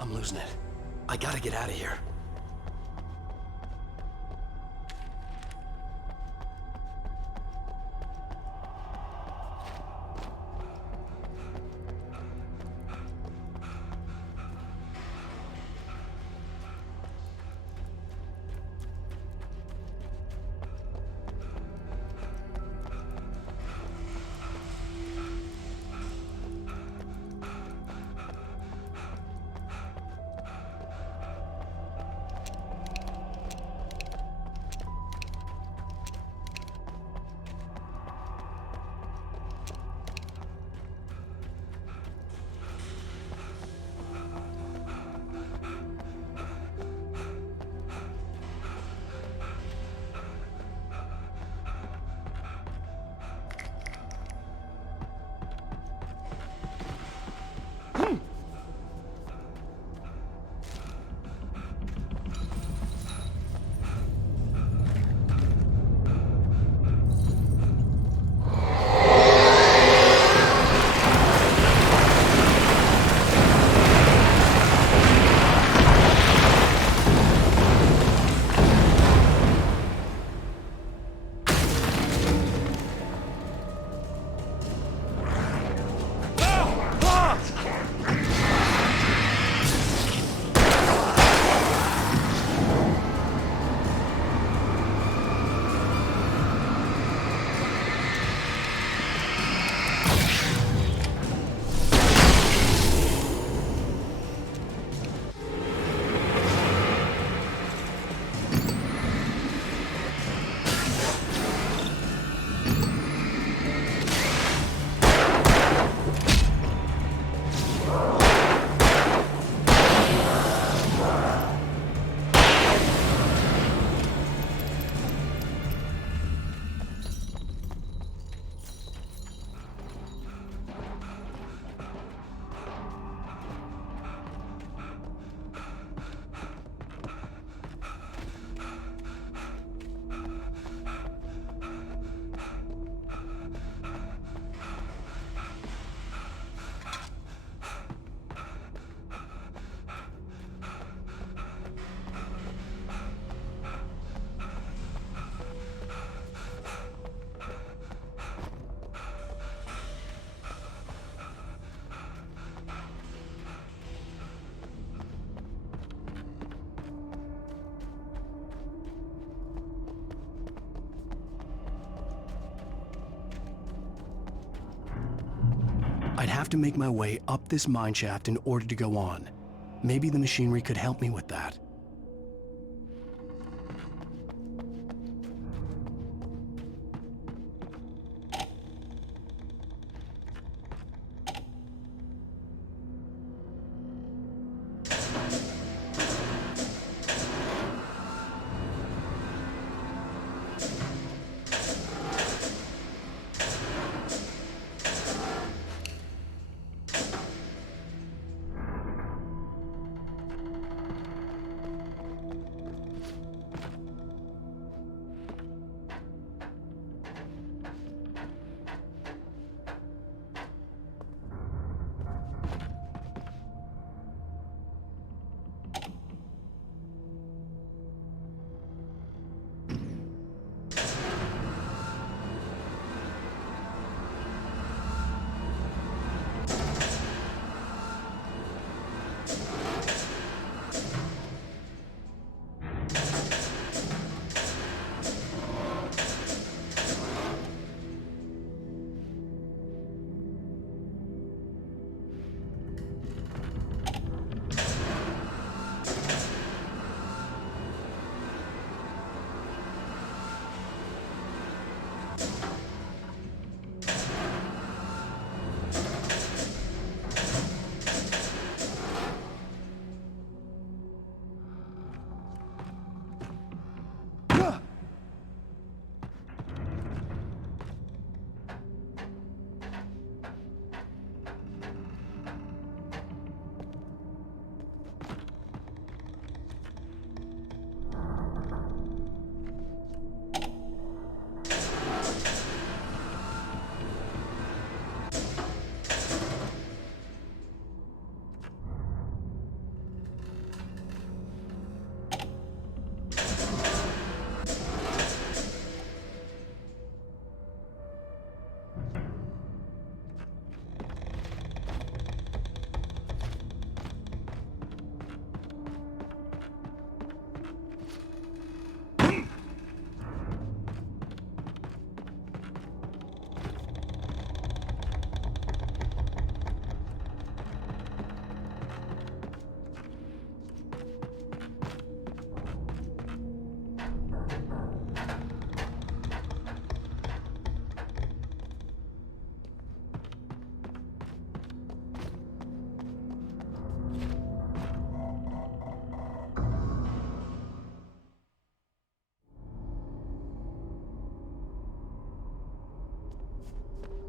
I'm losing it. I gotta get out of here. I'd have to make my way up this mine shaft in order to go on. Maybe the machinery could help me with that.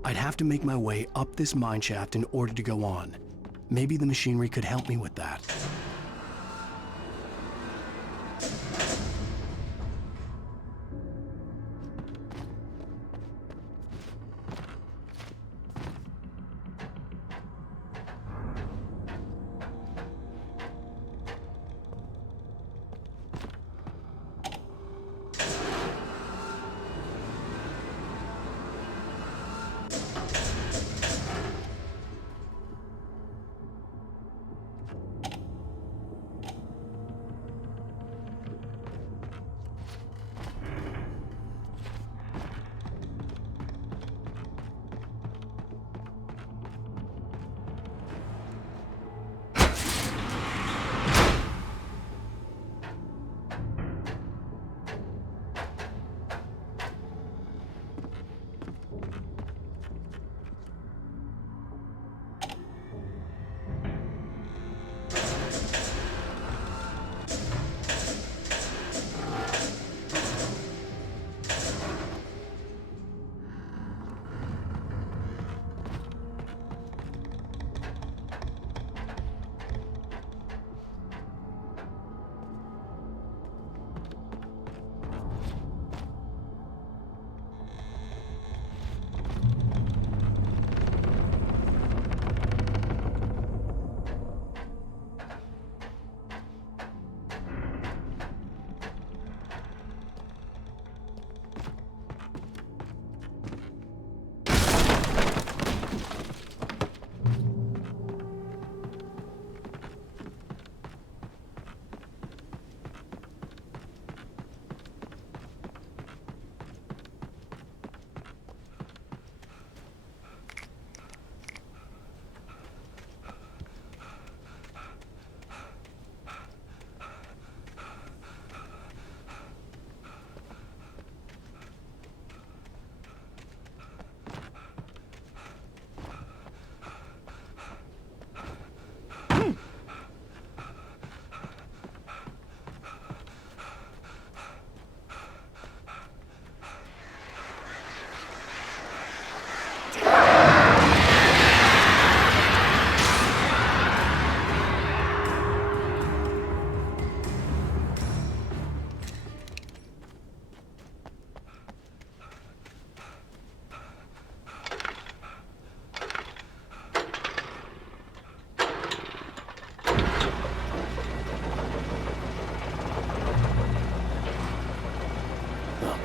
I'd have to make my way up this mine shaft in order to go on. Maybe the machinery could help me with that.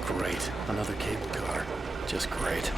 Great. Another cable car. Just great.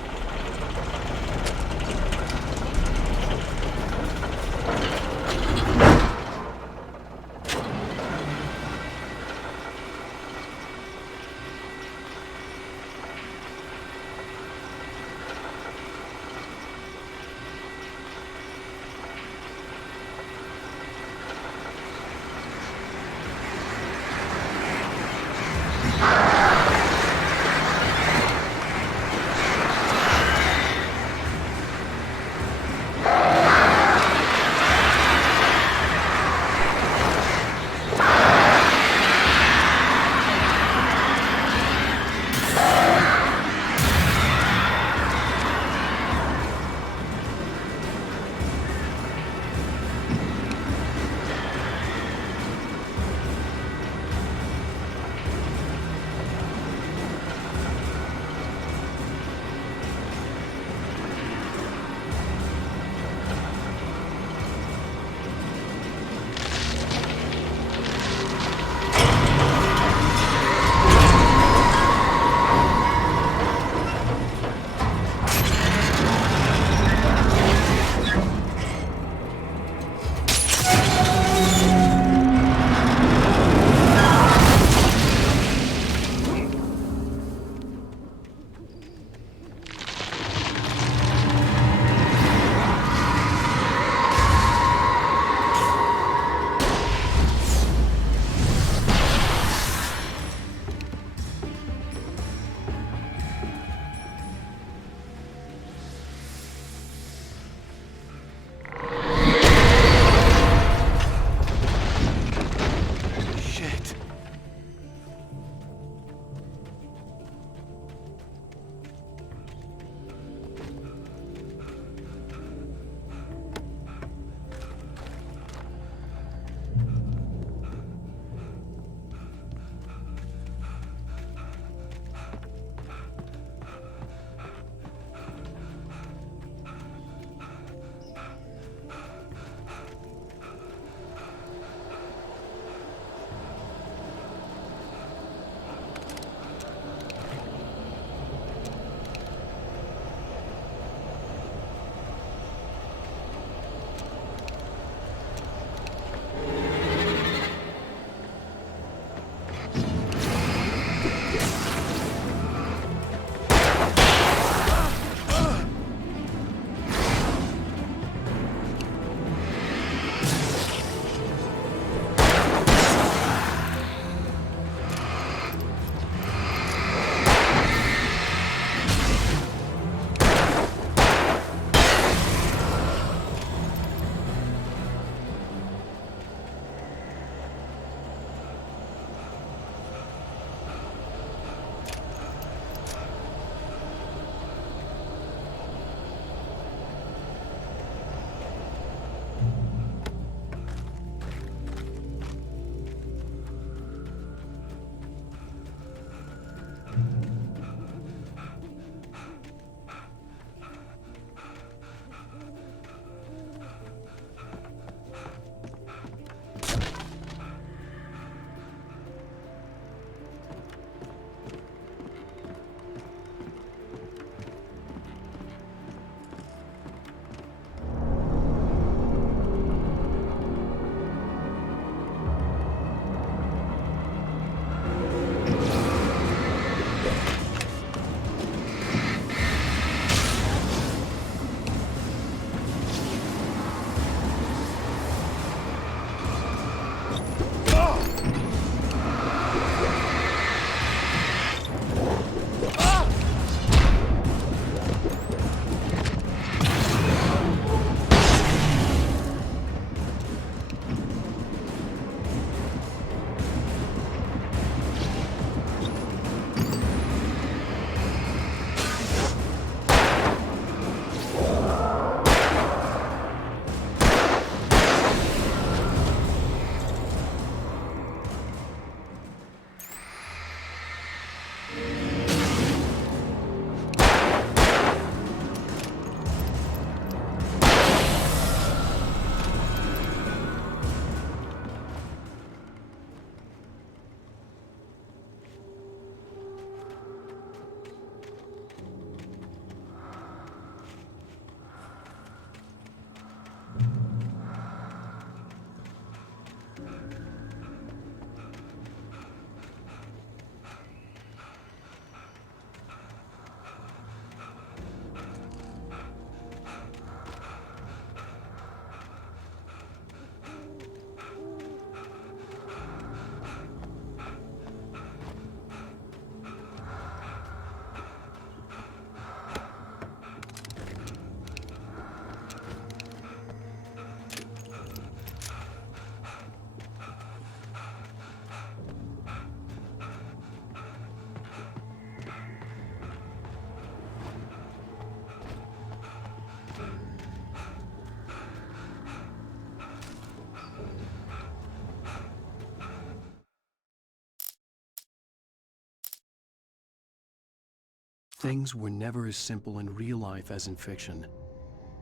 Things were never as simple in real life as in fiction.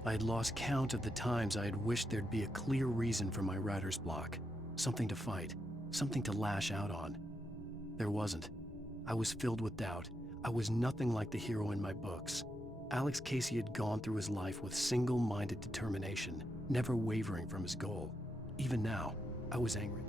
I had lost count of the times I had wished there'd be a clear reason for my writer's block. Something to fight, something to lash out on. There wasn't. I was filled with doubt. I was nothing like the hero in my books. Alex Casey had gone through his life with single-minded determination, never wavering from his goal. Even now, I was angry.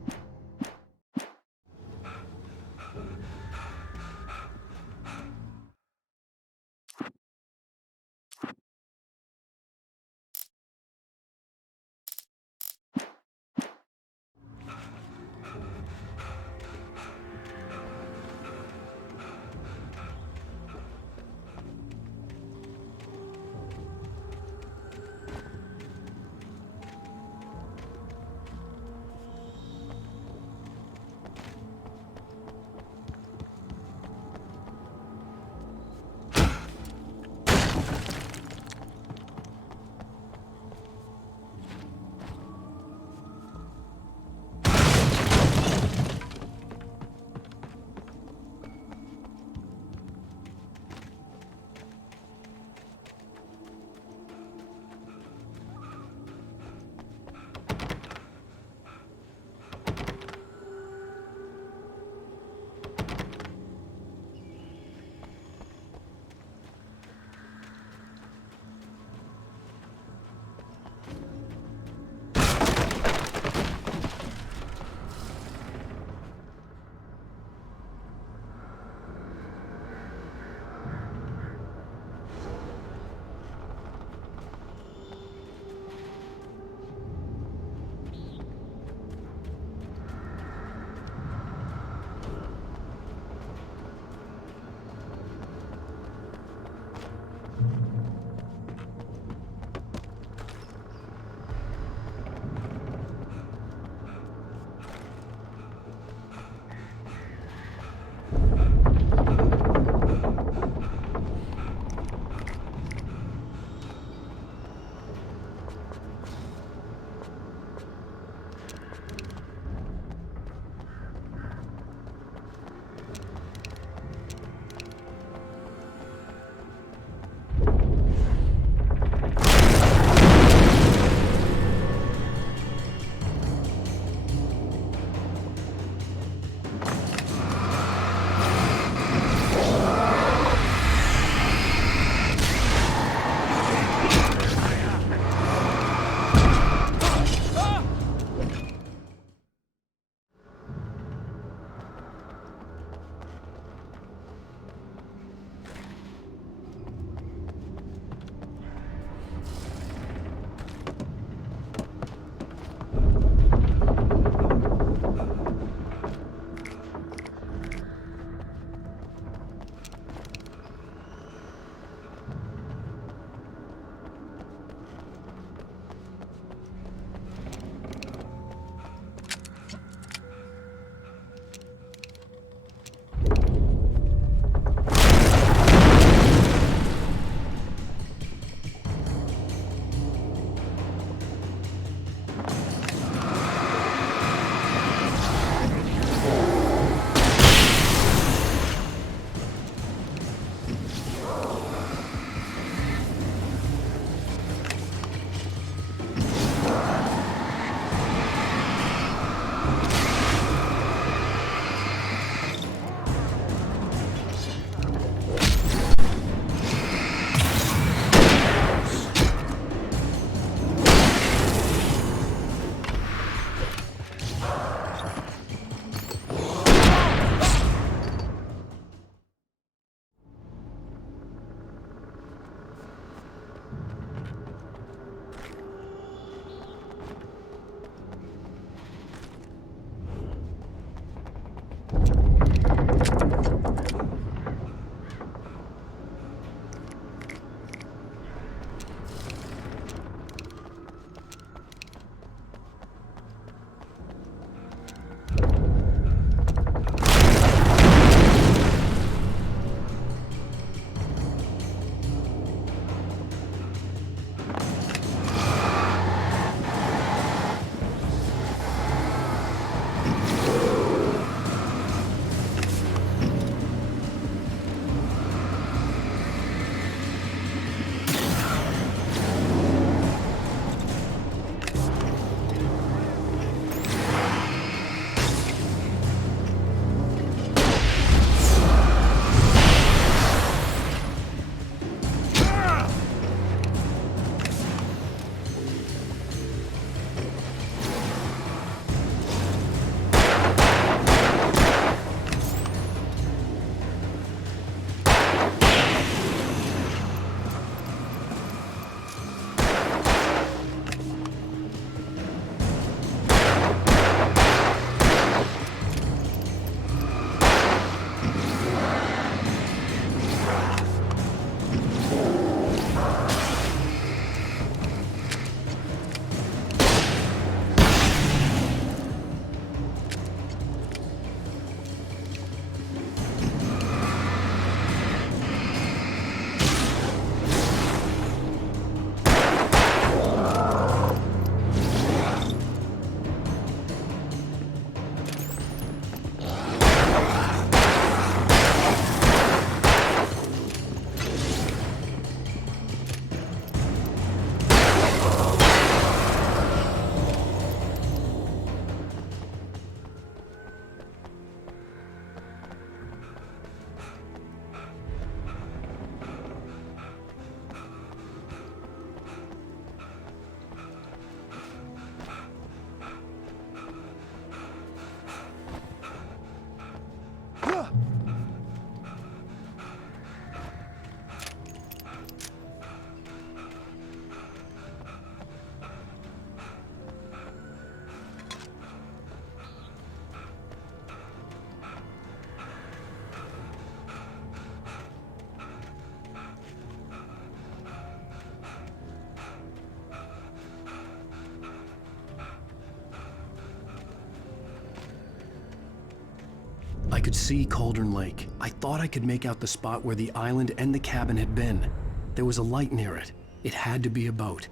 could see Cauldron Lake. I thought I could make out the spot where the island and the cabin had been. There was a light near it. It had to be a boat.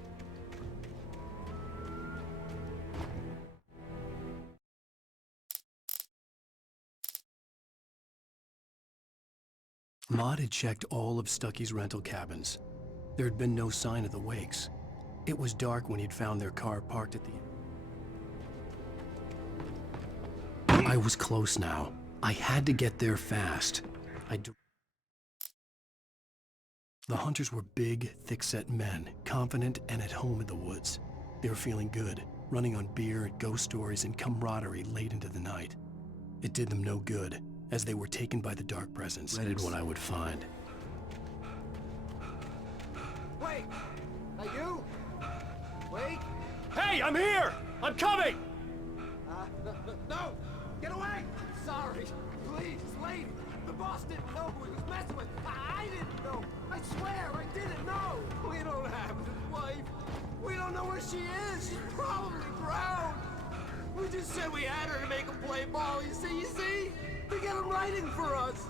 Maud had checked all of Stucky's rental cabins. There had been no sign of the Wakes. It was dark when he'd found their car parked at the... I was close now. I had to get there fast. The hunters were big, thick-set men, confident and at home in the woods. They were feeling good, running on beer, ghost stories, and camaraderie late into the night. It did them no good, as they were taken by the dark presence. Dreaded what I would find. Wait! Are you? Wait! Hey, I'm here! I'm coming! No! Get away! Sorry. Please, it's late. The boss didn't know who he was messing with. I didn't know. I swear, I didn't know. We don't have his wife. We don't know where she is. She's probably drowned. We just said we had her to make him play ball. You see? We got him writing for us.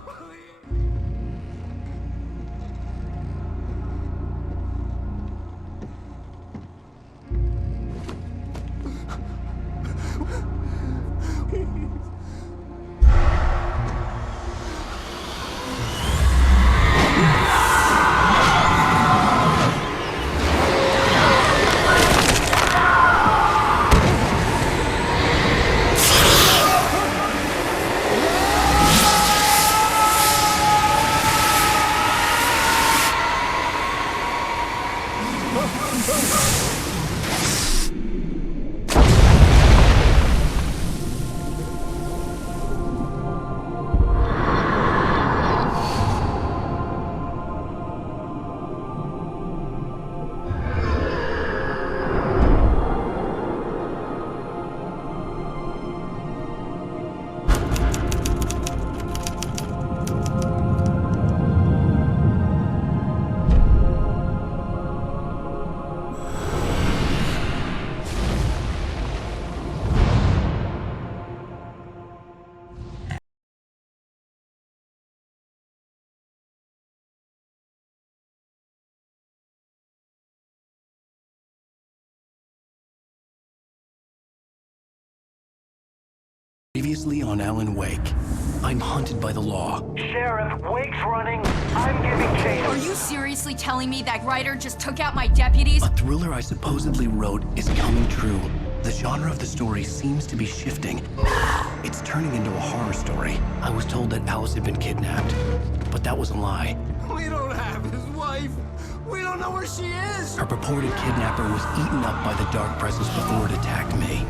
Previously on Alan Wake, I'm hunted by the law. Sheriff, Wake's running. I'm giving chase. Are you seriously telling me that writer just took out my deputies? A thriller I supposedly wrote is coming true. The genre of the story seems to be shifting. It's turning into a horror story. I was told that Alice had been kidnapped, but that was a lie. We don't have his wife. We don't know where she is. Her purported kidnapper was eaten up by the dark presence before it attacked me.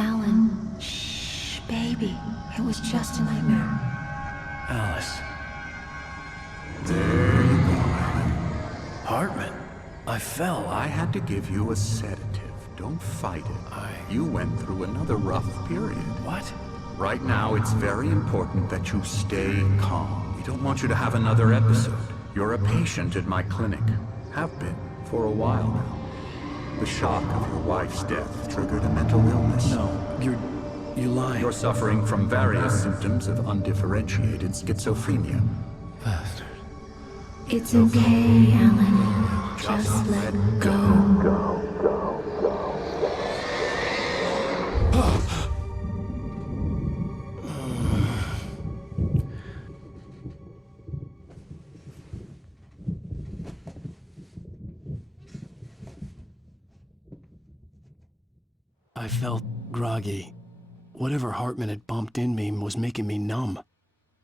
Alan, shh, baby. It was just a nightmare. Alice. There you go, Alan. Hartman. I fell. I had to give you a sedative. Don't fight it. You went through another rough period. What? Right now, it's very important that you stay calm. We don't want you to have another episode. You're a patient at my clinic. Have been for a while now. The shock of your wife's death triggered a mental illness. No, you're lying. You're suffering from various symptoms of undifferentiated schizophrenia. Bastard. It's okay, Alan. Just let go. I felt groggy. Whatever Hartman had bumped in me was making me numb.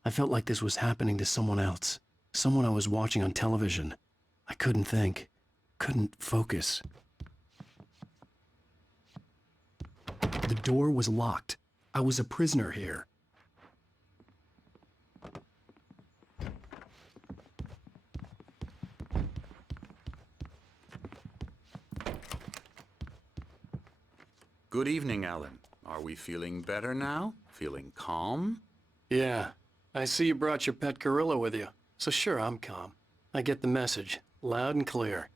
I felt like this was happening to someone else. Someone I was watching on television. I couldn't think. Couldn't focus. The door was locked. I was a prisoner here. Good evening, Alan. Are we feeling better now? Feeling calm? Yeah. I see you brought your pet gorilla with you. So sure, I'm calm. I get the message. Loud and clear.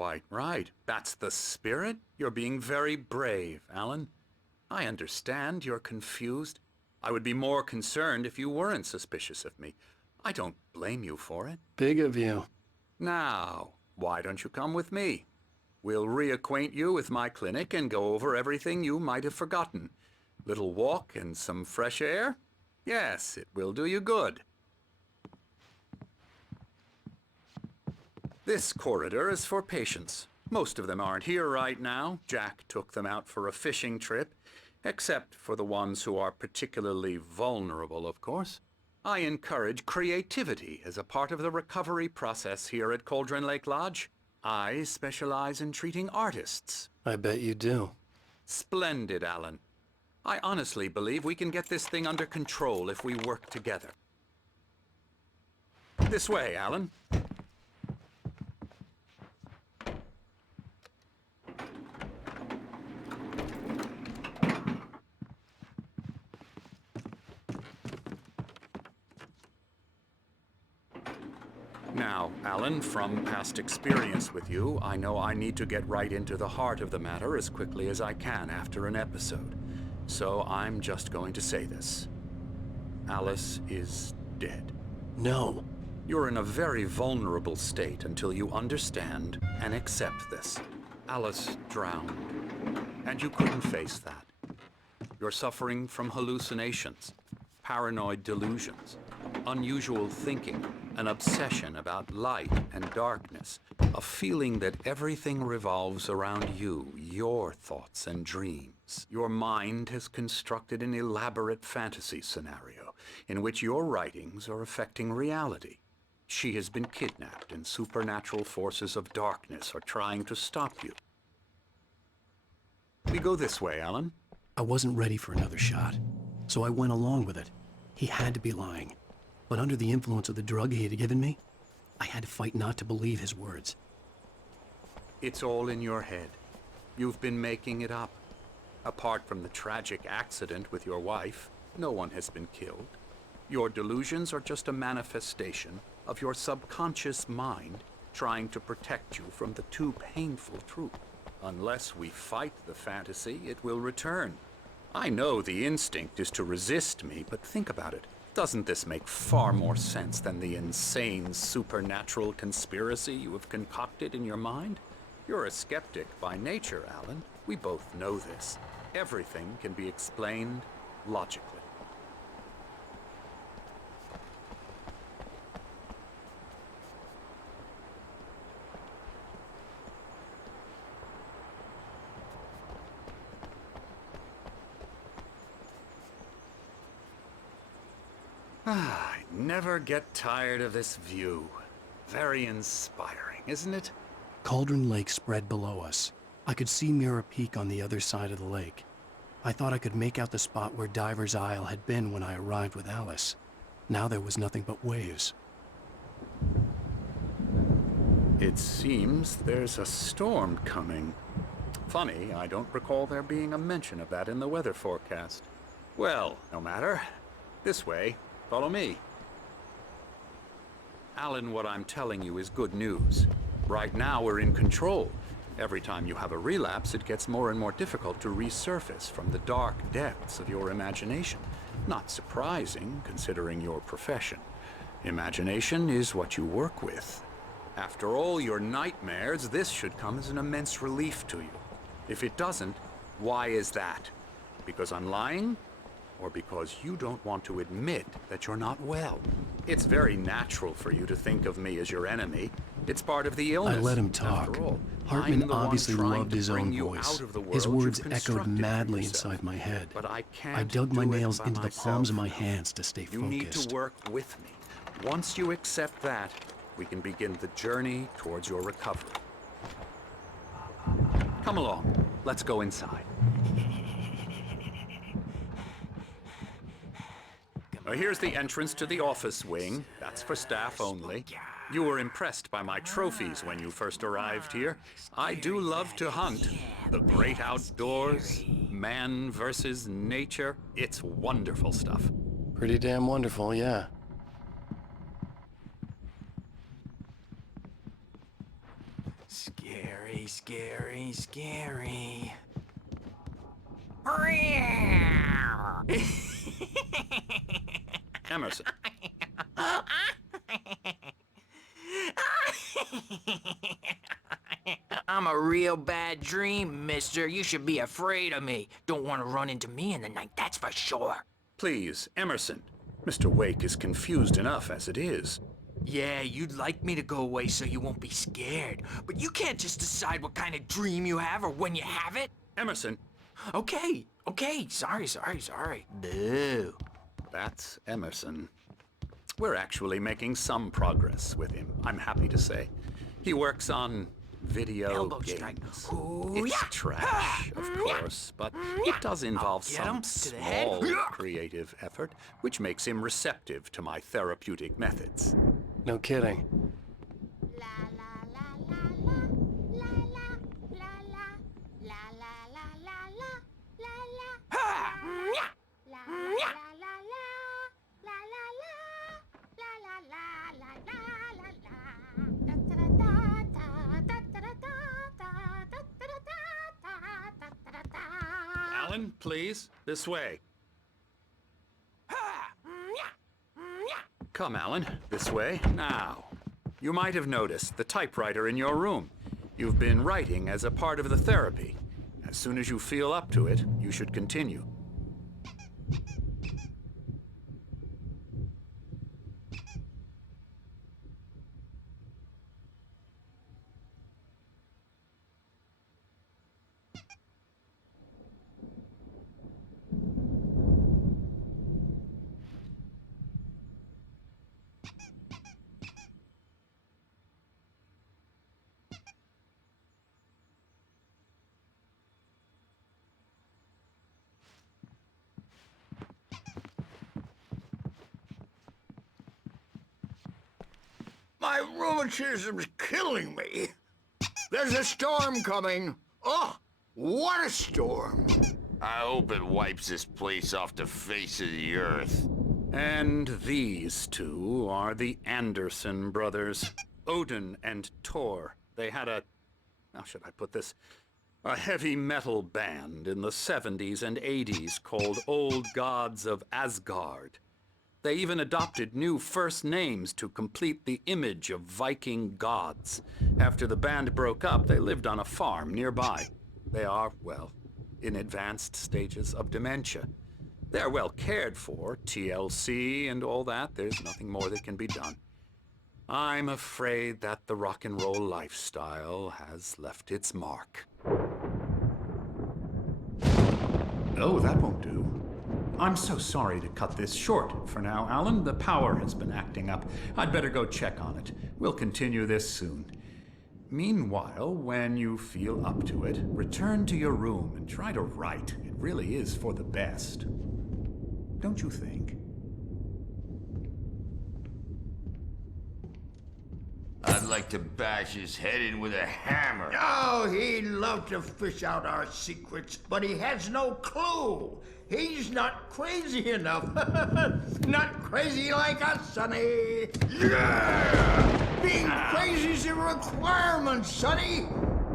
quite right. That's the spirit. You're being very brave, Alan. I understand you're confused. I would be more concerned if you weren't suspicious of me. I don't blame you for it. Big of you. Now, why don't you come with me? We'll reacquaint you with my clinic and go over everything you might have forgotten. Little walk and some fresh air? Yes, it will do you good. This corridor is for patients. Most of them aren't here right now. Jack took them out for a fishing trip, except for the ones who are particularly vulnerable, of course. I encourage creativity as a part of the recovery process here at Cauldron Lake Lodge. I specialize in treating artists. I bet you do. Splendid, Alan. I honestly believe we can get this thing under control if we work together. This way, Alan. Now, Alan, from past experience with you, I know I need to get right into the heart of the matter as quickly as I can after an episode. So I'm just going to say this. Alice is dead. No. You're in a very vulnerable state until you understand and accept this. Alice drowned, and you couldn't face that. You're suffering from hallucinations, paranoid delusions, unusual thinking, an obsession about light and darkness, a feeling that everything revolves around you, your thoughts and dreams. Your mind has constructed an elaborate fantasy scenario in which your writings are affecting reality. She has been kidnapped and supernatural forces of darkness are trying to stop you. We go this way, Alan. I wasn't ready for another shot, so I went along with it. He had to be lying. But under the influence of the drug he had given me, I had to fight not to believe his words. It's all in your head. You've been making it up. Apart from the tragic accident with your wife, no one has been killed. Your delusions are just a manifestation of your subconscious mind trying to protect you from the too painful truth. Unless we fight the fantasy, it will return. I know the instinct is to resist me, but think about it. Doesn't this make far more sense than the insane supernatural conspiracy you have concocted in your mind? You're a skeptic by nature, Alan. We both know this. Everything can be explained logically. I never get tired of this view. Very inspiring, isn't it? Cauldron Lake spread below us. I could see Mirror Peak on the other side of the lake. I thought I could make out the spot where Diver's Isle had been when I arrived with Alice. Now there was nothing but waves. It seems there's a storm coming. Funny, I don't recall there being a mention of that in the weather forecast. Well, no matter. This way. Follow me. Alan, what I'm telling you is good news. Right now, we're in control. Every time you have a relapse, it gets more and more difficult to resurface from the dark depths of your imagination. Not surprising, considering your profession. Imagination is what you work with. After all your nightmares, this should come as an immense relief to you. If it doesn't, why is that? Because I'm lying? Or because you don't want to admit that you're not well? It's very natural for you to think of me as your enemy. It's part of the illness. I let him talk. After all, Hartman I'm the one obviously trying loved to his bring own you voice. out of the His world words you've echoed constructed for madly yourself. inside my head. But I can't I dug my do it nails by into the myself palms of my now. hands to stay You focused. need to work with me. Once you accept that, we can begin the journey towards your recovery. Come along. Let's go inside. Now, here's the entrance to the office wing. That's for staff only. You were impressed by my trophies when you first arrived here. I do love to hunt. The great outdoors, man versus nature. It's wonderful stuff. Pretty damn wonderful, yeah. Scary. scary, scary. Emerson. I'm a real bad dream, mister. You should be afraid of me. Don't want to run into me in the night, that's for sure. Please, Emerson. Mr. Wake is confused enough as it is. Yeah, you'd like me to go away so you won't be scared. But you can't just decide what kind of dream you have or when you have it. Emerson. Okay, sorry. Boo. That's Emerson. We're actually making some progress with him, I'm happy to say. He works on video Elbow games. strike. Ooh, It's yeah. trash, of course, but it does involve Get him some to the head. small creative effort, which makes him receptive to my therapeutic methods. No kidding. Alan, please, this way. Come, Alan, this way. Now, you might have noticed the typewriter in your room. You've been writing as a part of the therapy. As soon as you feel up to it, you should continue. My rheumatism's killing me. There's a storm coming. Oh, what a storm. I hope it wipes this place off the face of the earth. And these two are the Anderson brothers, Odin and Tor. They had how should I put this? A heavy metal band in the 70s and 80s called Old Gods of Asgard. They even adopted new first names to complete the image of Viking gods. After the band broke up, they lived on a farm nearby. They are, well, in advanced stages of dementia. They're well cared for, TLC and all that. There's nothing more that can be done. I'm afraid that the rock and roll lifestyle has left its mark. Oh, that won't do. I'm so sorry to cut this short for now, Alan. The power has been acting up. I'd better go check on it. We'll continue this soon. Meanwhile, when you feel up to it, return to your room and try to write. It really is for the best. Don't you think? I'd like to bash his head in with a hammer. Oh, he'd love to fish out our secrets, but he has no clue. He's not crazy enough. Not crazy like us, Sonny. Yeah! Being crazy's a requirement, Sonny.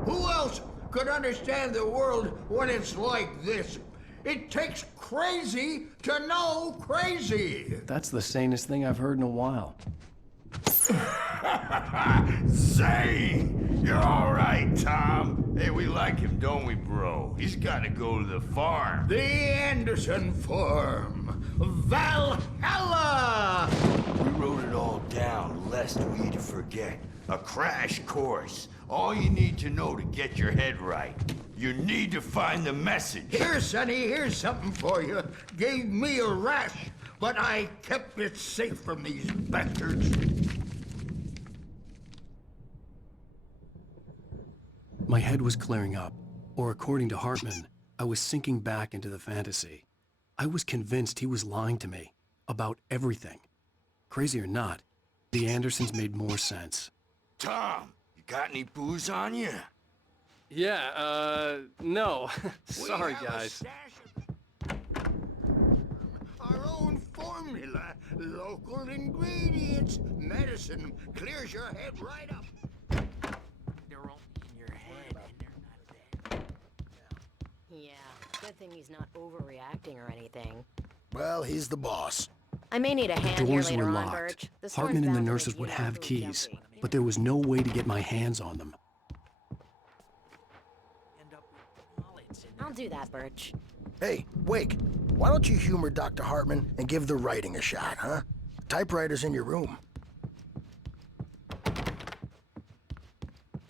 Who else could understand the world when it's like this? It takes crazy to know crazy. That's the sanest thing I've heard in a while. Zane! You're all right, Tom. Hey, we like him, don't we, bro? He's got to go to the farm. The Anderson Farm. Valhalla! We wrote it all down, lest we forget. A crash course. All you need to know to get your head right. You need to find the message. Here, Sonny, here's something for you. Gave me a rash, but I kept it safe from these bastards. My head was clearing up, or according to Hartman, I was sinking back into the fantasy. I was convinced he was lying to me about everything. Crazy or not, the Andersons made more sense. Tom, you got any booze on you? Yeah, no. Sorry, We have a guys. stash of our own formula, local ingredients, medicine clears your head right up. They're only in your head Good thing he's not overreacting or anything. Well, he's the boss. I may need a hand here Doors later were on, locked. Birch. The store's Hartman and the bound to nurses make would you have look keys, jumpy. but there was no way to get my hands on them. I'll do that, Birch. Hey, Wake, why don't you humor Dr. Hartman and give the writing a shot, huh? Typewriter's in your room.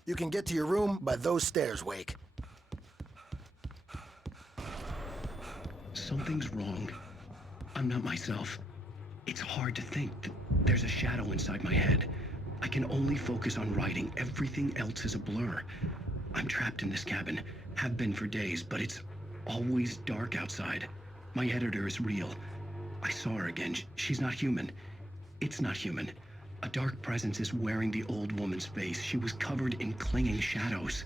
You can get to your room by those stairs, Wake. Something's wrong. I'm not myself. It's hard to think that there's a shadow inside my head. I can only focus on writing. Everything else is a blur. I'm trapped in this cabin. Have been for days, but it's always dark outside. My editor is real. I saw her again. She's not human. It's not human. A dark presence is wearing the old woman's face. She was covered in clinging shadows.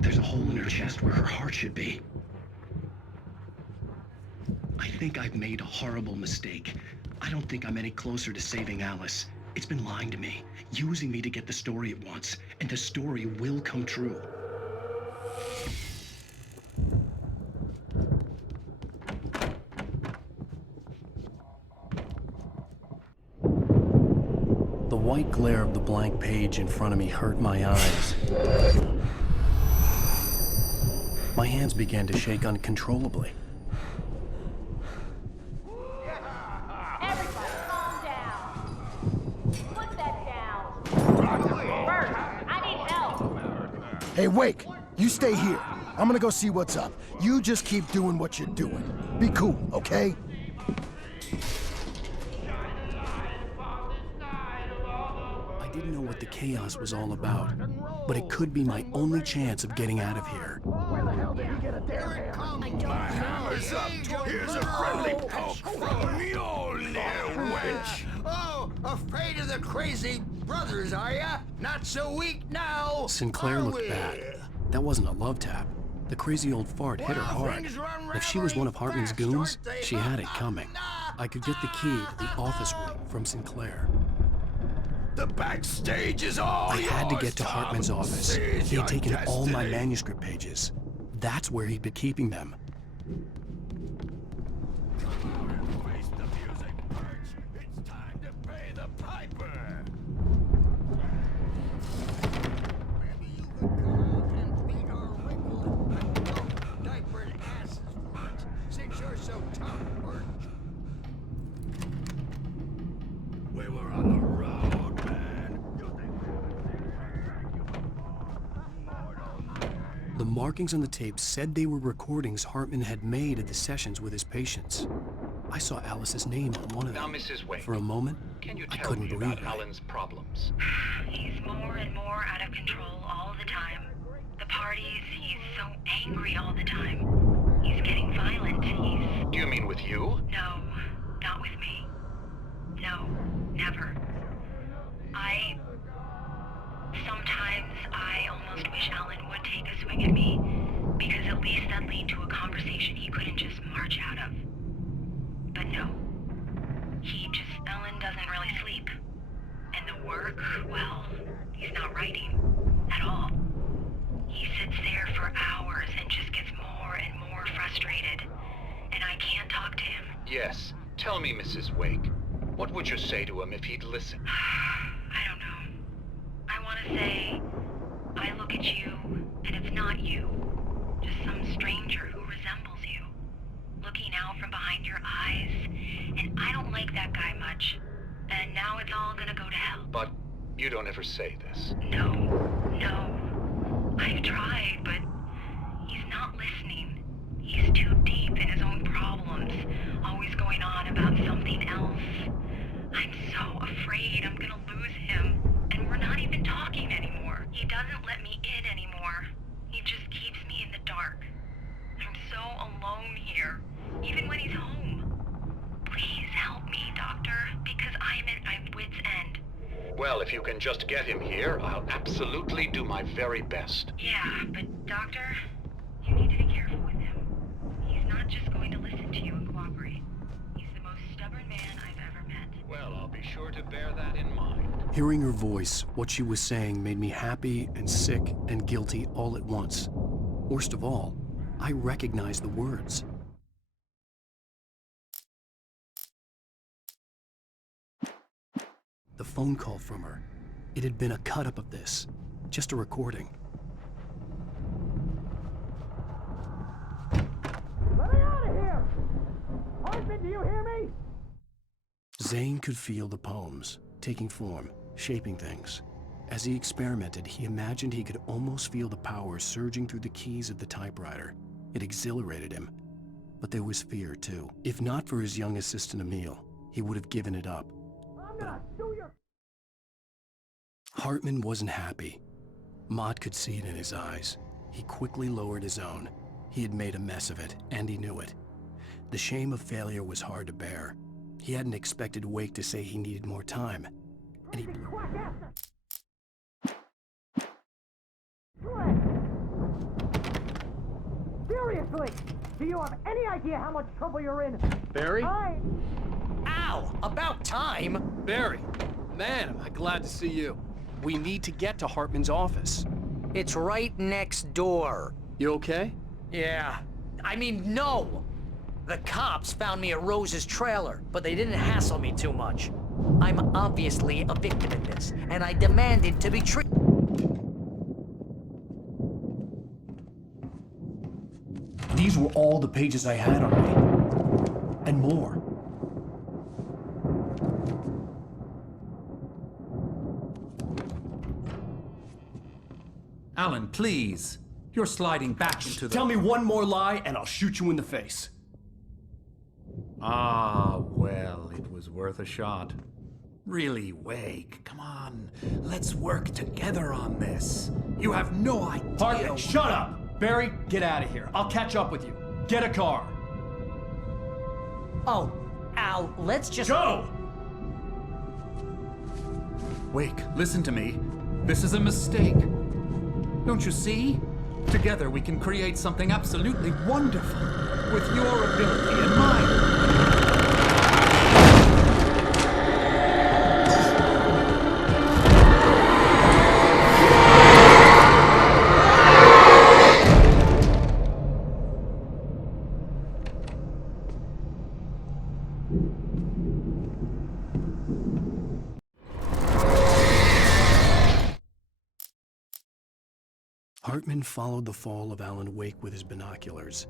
There's a hole in her chest where her heart should be. I think I've made a horrible mistake. I don't think I'm any closer to saving Alice. It's been lying to me, using me to get the story it wants, and the story will come true. The white glare of the blank page in front of me hurt my eyes. My hands began to shake uncontrollably. Everybody, calm down. Put that down. Bert, I need help. Hey, Wake, you stay here. I'm gonna go see what's up. You just keep doing what you're doing. Be cool, okay? I didn't know what the chaos was all about, but it could be my only chance of getting out of here. Hammer's up. Here's a friendly poke from Mjolnir, wench. Oh, afraid of the crazy brothers, are ya? Not so weak now. Sinclair looked bad. That wasn't a love tap. The crazy old fart hit her hard. If she was one of Hartman's goons, she had it coming. I could get the key to the office room from Sinclair. The backstage is all I had to yours, get to Tom. Hartman's office. Seize He your had taken all my destiny. manuscript pages. That's where he'd been keeping them. Face the music, Birch. It's time to pay the piper. Maybe you could come out and beat our wrinkled, diapered asses once, since you're so tough, Birch. We were on the road, man. The markings on the tape said they were recordings Hartman had made at the sessions with his patients. I saw Alice's name on one of them. Now, Mrs. Wake, For a moment, can you I tell couldn't me believe about it. Alan's problems? He's more and more out of control all the time. The parties, he's so angry all the time. He's getting violent. Do you mean with you? No, not with me. No, never. Sometimes I almost wish Alan would take a swing at me, because at least that'd lead to a conversation he couldn't just march out of. But no. Alan doesn't really sleep. And the work, well, he's not writing at all. He sits there for hours and just gets more and more frustrated. And I can't talk to him. Yes. Tell me, Mrs. Wake, what would you say to him if he'd listen? I don't know. I want to say, I look at you, and it's not you. Just some stranger who resembles you. Looking out from behind your eyes, and I don't like that guy much. And now it's all gonna go to hell. But you don't ever say this. No. I've tried, but he's not listening. He's too deep in his own problems, always going on about something else. I'm so afraid I'm gonna lose him, and we're not even talking anymore. He doesn't let me in anymore. He just keeps me in the dark. I'm so alone here, even when he's home. Please help me, Doctor, because I'm at my wit's end. Well, if you can just get him here, I'll absolutely do my very best. Yeah, but Doctor, you need to be careful with him. He's not just going to listen to you and cooperate. He's the most stubborn man I've ever met. Well, I'll be sure to bear that in mind. Hearing her voice, what she was saying made me happy and sick and guilty all at once. Worst of all, I recognized the words. The phone call from her. It had been a cut-up of this, just a recording. Let me out of here! Hartman, do you hear me? Zane could feel the poems, taking form, shaping things. As he experimented, he imagined he could almost feel the power surging through the keys of the typewriter. It exhilarated him. But there was fear, too. If not for his young assistant Emil, he would have given it up. Hartman wasn't happy. Mott could see it in his eyes. He quickly lowered his own. He had made a mess of it, and he knew it. The shame of failure was hard to bear. He hadn't expected Wake to say he needed more time. And he... Seriously! Do you have any idea how much trouble you're in? Barry? Ow! About time! Barry! Man, am I glad to see you. We need to get to Hartman's office. It's right next door. You okay? Yeah. I mean, no! The cops found me at Rose's trailer, but they didn't hassle me too much. I'm obviously a victim in this, and I demanded to be treated. These were all the pages I had on me. And more. Alan, please. You're sliding back into the... Tell me one more lie and I'll shoot you in the face. Ah, well, it was worth a shot. Really, Wake, come on. Let's work together on this. You have no idea... Hartman, shut up! Barry, get out of here. I'll catch up with you. Get a car. Oh, Al, let's just... Go! Wake, listen to me. This is a mistake. Don't you see? Together we can create something absolutely wonderful. With your ability and mine. Hartman followed the fall of Alan Wake with his binoculars.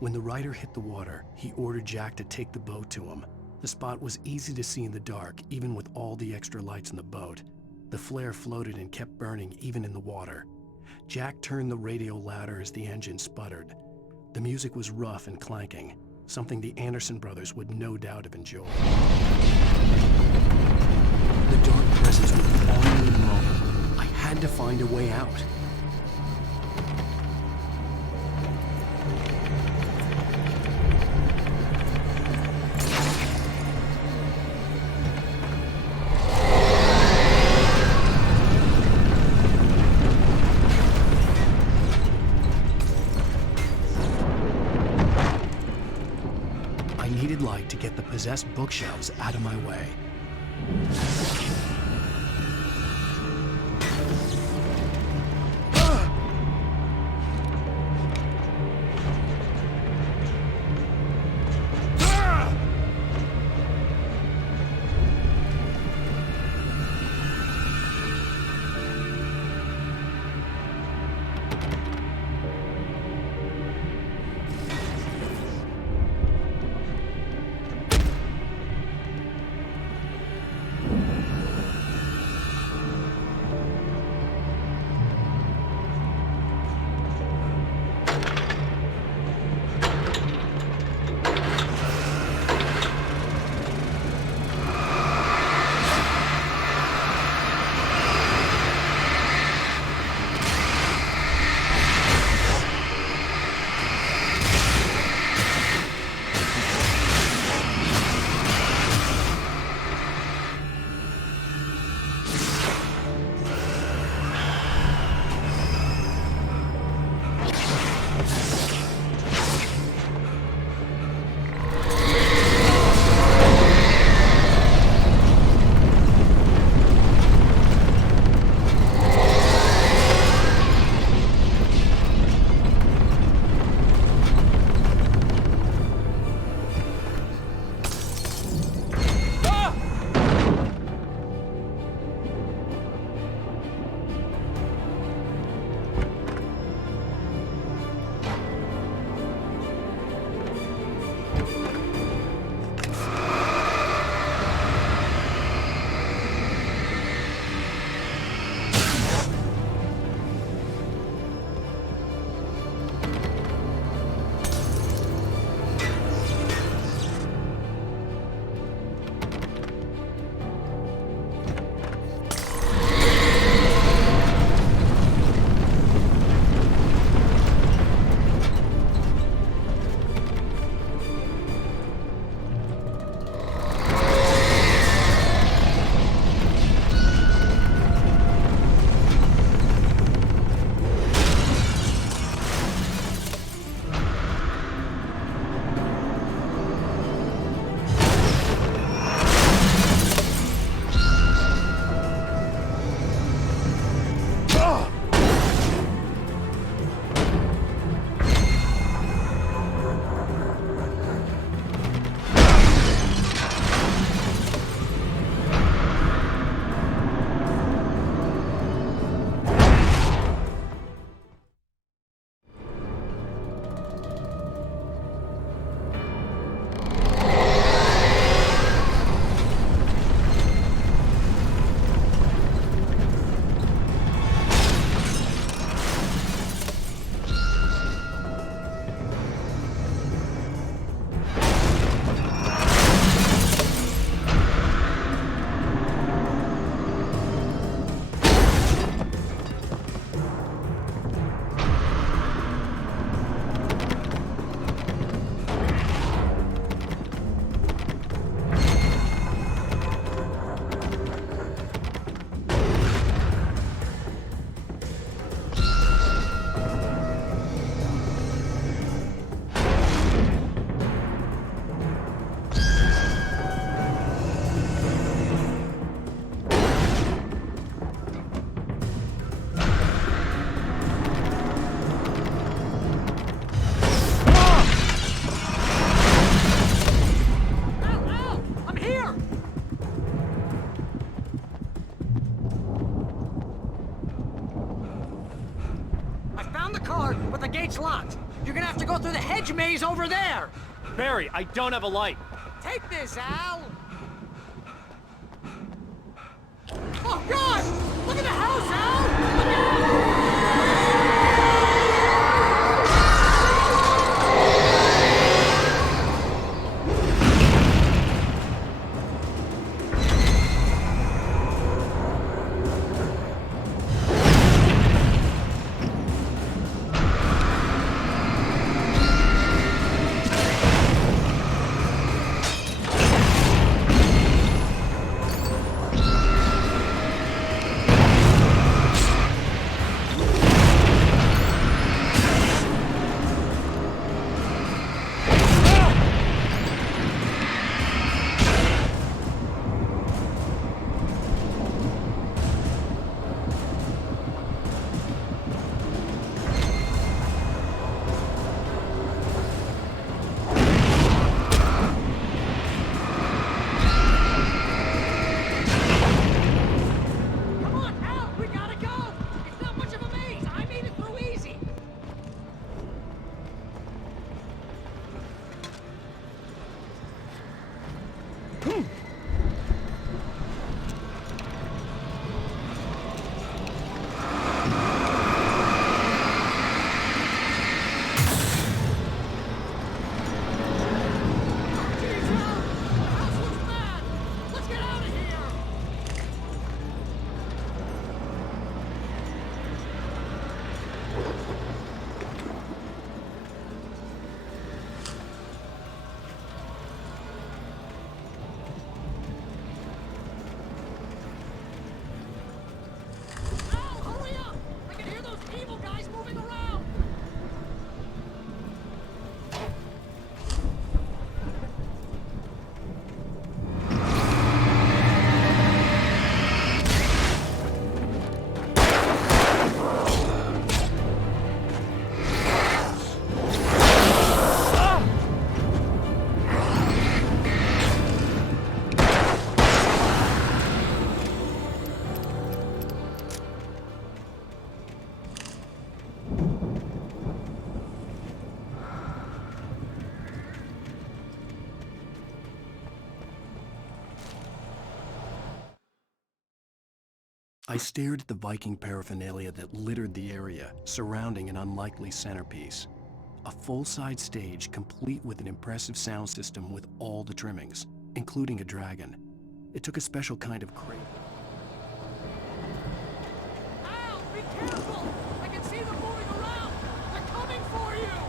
When the rider hit the water, he ordered Jack to take the boat to him. The spot was easy to see in the dark, even with all the extra lights in the boat. The flare floated and kept burning even in the water. Jack turned the radio louder as the engine sputtered. The music was rough and clanking, something the Anderson brothers would no doubt have enjoyed. The dark presence would be on me in a moment. I had to find a way out. Light to get the possessed bookshelves out of my way. gate's locked. You're gonna have to go through the hedge maze over there. Barry, I don't have a light. Take this, Al. Oh, God! Look at the house, Al! I stared at the Viking paraphernalia that littered the area, surrounding an unlikely centerpiece. A full-size stage complete with an impressive sound system with all the trimmings, including a dragon. It took a special kind of crate. Al, be careful! I can see them moving around! They're coming for you!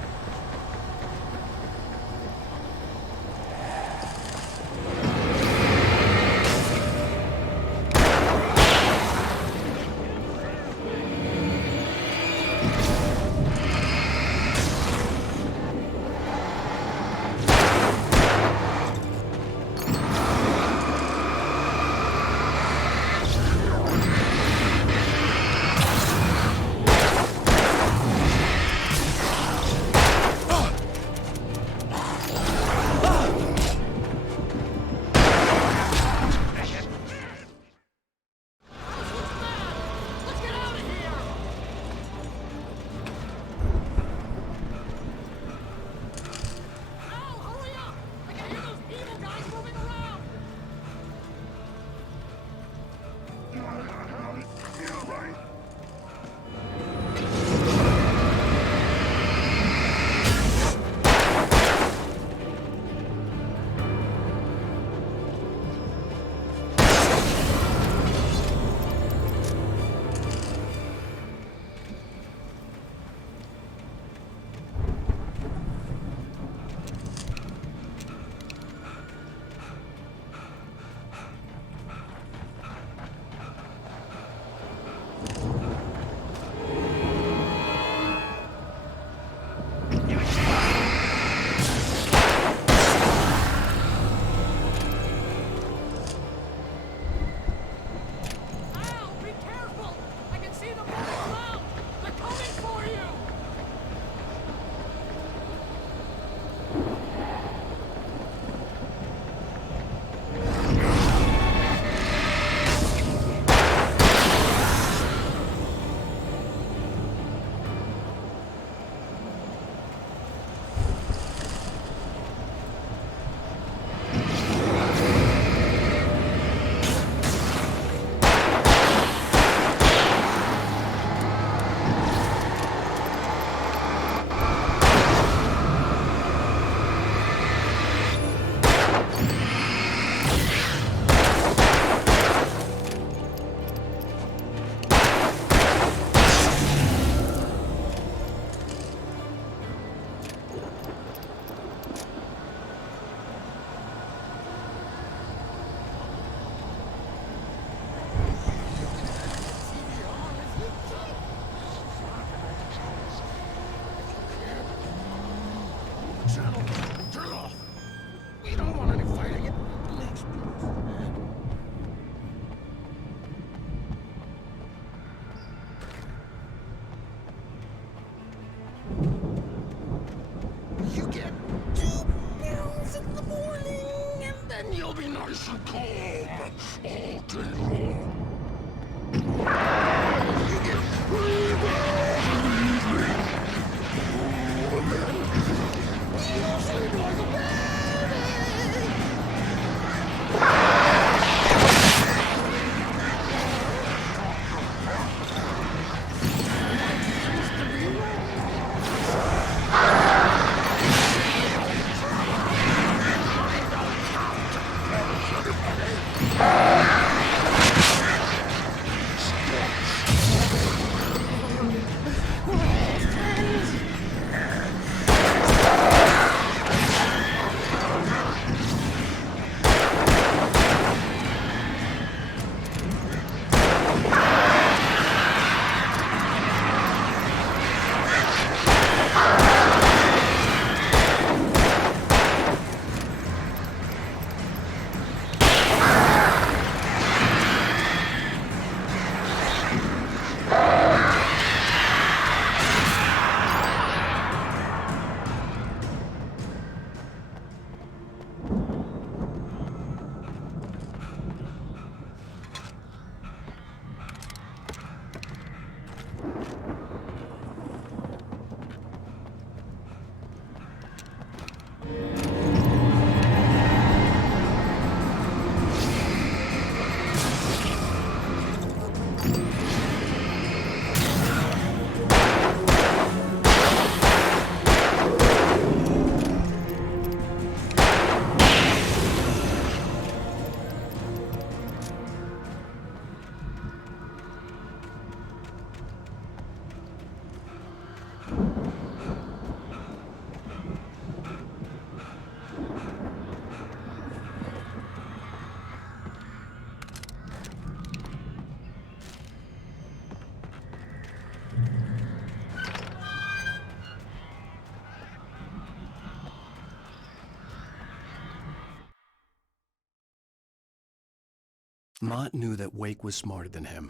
Mott knew that Wake was smarter than him.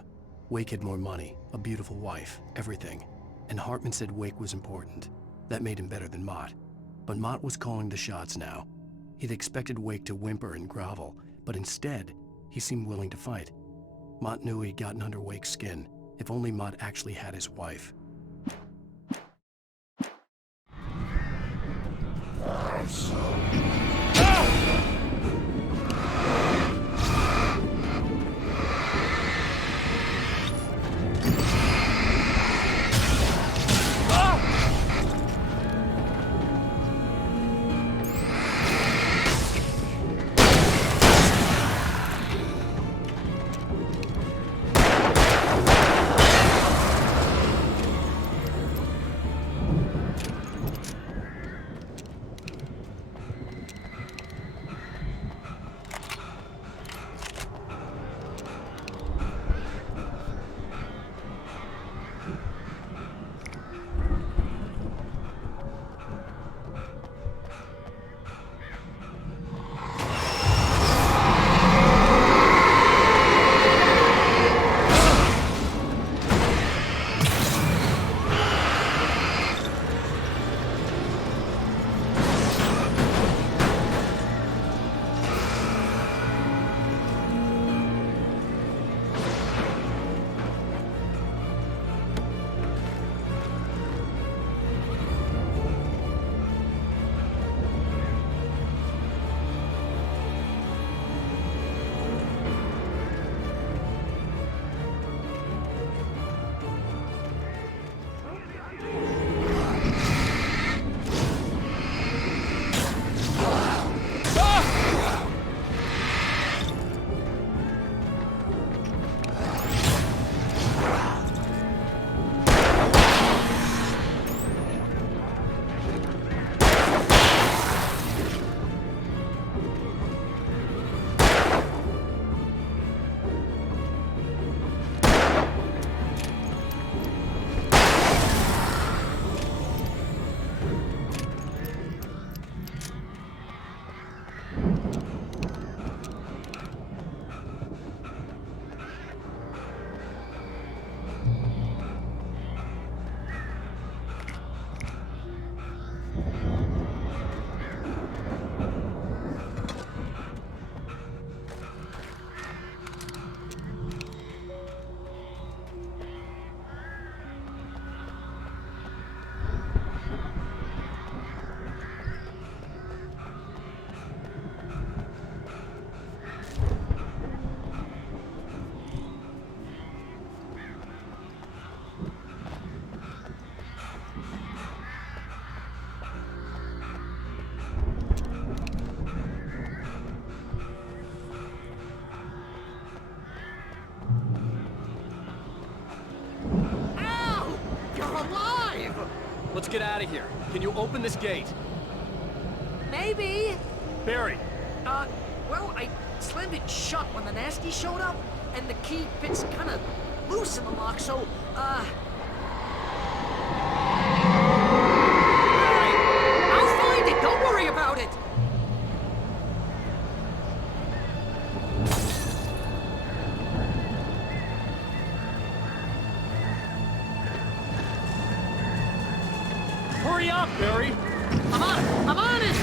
Wake had more money, a beautiful wife, everything. And Hartman said Wake was important. That made him better than Mott. But Mott was calling the shots now. He'd expected Wake to whimper and grovel, but instead, he seemed willing to fight. Mott knew he'd gotten under Wake's skin. If only Mott actually had his wife. let's get out of here. Can you open this gate? Maybe. Barry. Well, I slammed it shut when the nasty showed up, and the key fits kind of loose in the lock, so, I'll find it, don't worry about it! Hurry up, Barry! I'm on it!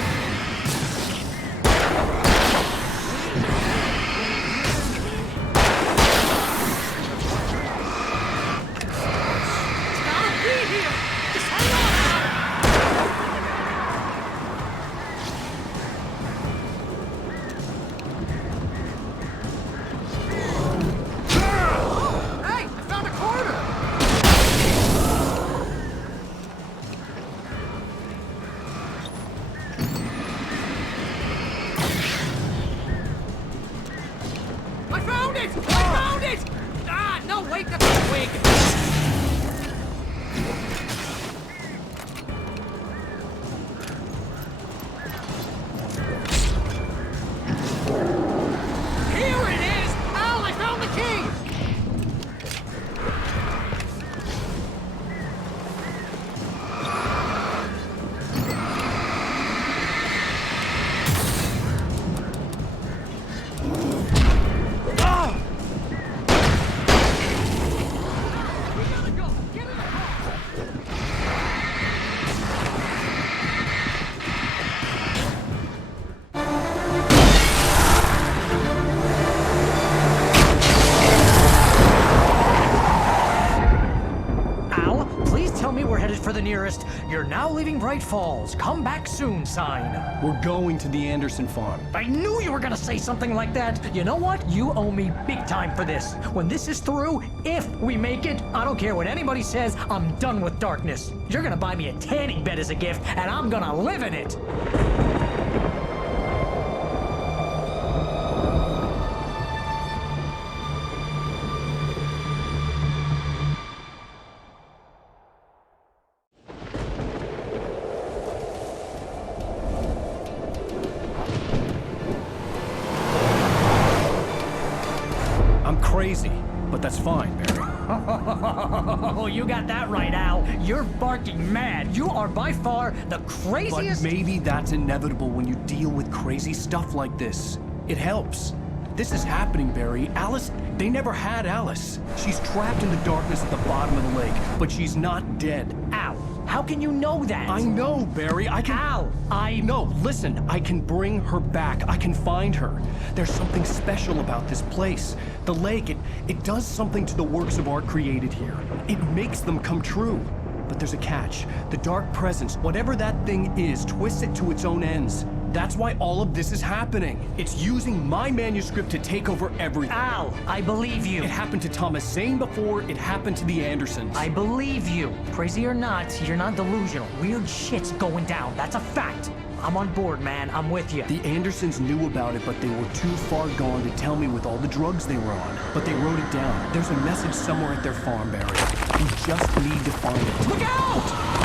For the nearest, "You're now leaving Braight-Fallz. Come back soon" sign. We're going to the Anderson farm. I knew you were gonna say something like that. You know what? You owe me big time for this. When this is through, if we make it, I don't care what anybody says, I'm done with darkness. You're gonna buy me a tanning bed as a gift, and I'm gonna live in it. Crazy, but that's fine, Barry. Oh, you got that right, Al. You're barking mad. You are by far the craziest... But maybe that's inevitable when you deal with crazy stuff like this. It helps. This is happening, Barry. Alice, they never had Alice. She's trapped in the darkness at the bottom of the lake, but she's not dead. Al, how can you know that? I know, Barry. I can... Al, No, listen. I can bring her back. I can find her. There's something special about this place. The lake, it does something to the works of art created here. It makes them come true. But there's a catch. The dark presence, whatever that thing is, twists it to its own ends. That's why all of this is happening. It's using my manuscript to take over everything. Al, I believe you. It happened to Thomas Zane before, it happened to the Andersons. I believe you. Crazy or not, you're not delusional. Weird shit's going down. That's a fact. I'm on board, man. I'm with you. The Andersons knew about it, but they were too far gone to tell me with all the drugs they were on. But they wrote it down. There's a message somewhere at their farm, Barry. We just need to find it. Look out!